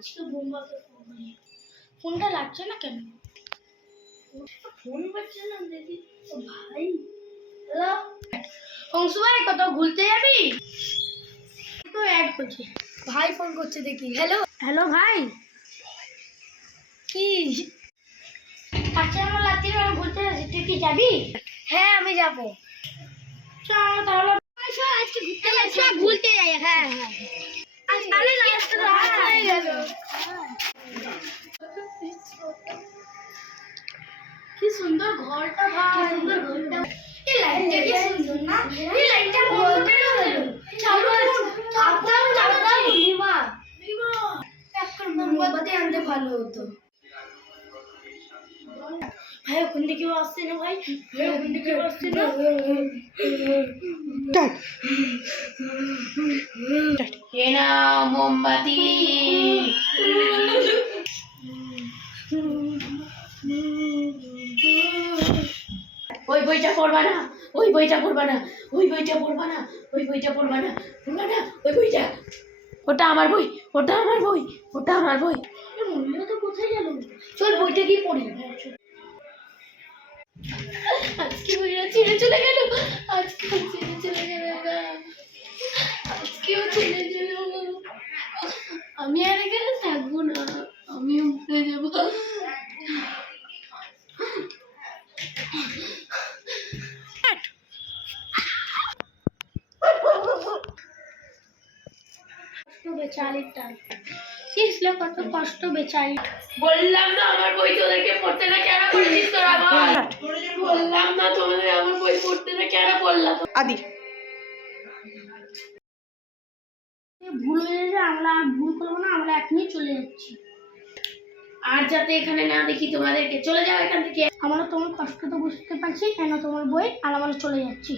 আজকে বোম্বাকে ফোনটা লাগছে না কেন? ফোন বাজছে না, দেখি। ও ভাই, হ্যালো অংশু ভাই, কত ঘুরতে যাবি? তো অ্যাড করছি। ভাই ফোন করছে দেখি। হ্যালো হ্যালো ভাই, কি? আচ্ছা আমার রাত্রির বেলা ঘুরতে যাচ্ছি, তুই কি যাবি? হ্যাঁ আমি যাবো। চল তাহলে আজকে ঘুরতে যাই। হ্যাঁ তাহলে রাত হয়ে গেল। কি সুন্দর ঘরটা ভাই, কি সুন্দর ঘরটা। এই লাইটটা কি সুন্দর না? এই লাইটটা বন্ধ কেন হলো? চালু চাপ নিমা একটা মোমবাতি আনতে ভালো হতো। ভাই ওখান থেকে কেউ আসছে না ভাই, ভাই ওখান থেকে কেউ আসছে না। এ নাও মোমবাতি। ওই বইটা পড়বা না, ওই বইটা পড়বা না, ওই বইটা পড়বা না, ওই বইটা পড়বা না, পড়বা না ওই বইটা। ওটা আমার বই, ওটা আমার বই, ওটা আমার বই। মহিলা তো কোথায় গেল? চল বইটা কি পড়ি। আজকে বইটা ছেড়ে চলে গেল, আজকেও ছেড়ে চলে গেল না, আজকেও ছেড়ে চলে গেল। আমি আর এখানে থাকবো না, আমি উঠে যাবো। বেচারিটা কত কষ্ট, বেচারি। বললাম না আমার বই তোদেরকে পড়তে না কেন বলেছিস তোরা? বললাম না তোমাদের আমার বই পড়তে না কেন বললাম? আদি ভুল হয়ে যায়, আমরা আর ভুল করবো না, আমরা এখনই চলে যাচ্ছি। আর যাতে এখানে না দেখি তোমাদেরকে, চলে যাও এখান থেকে। আমরা তোমার কষ্ট তো বুঝতে পারছি, কেন তোমার বই, আর আমরা চলে যাচ্ছি।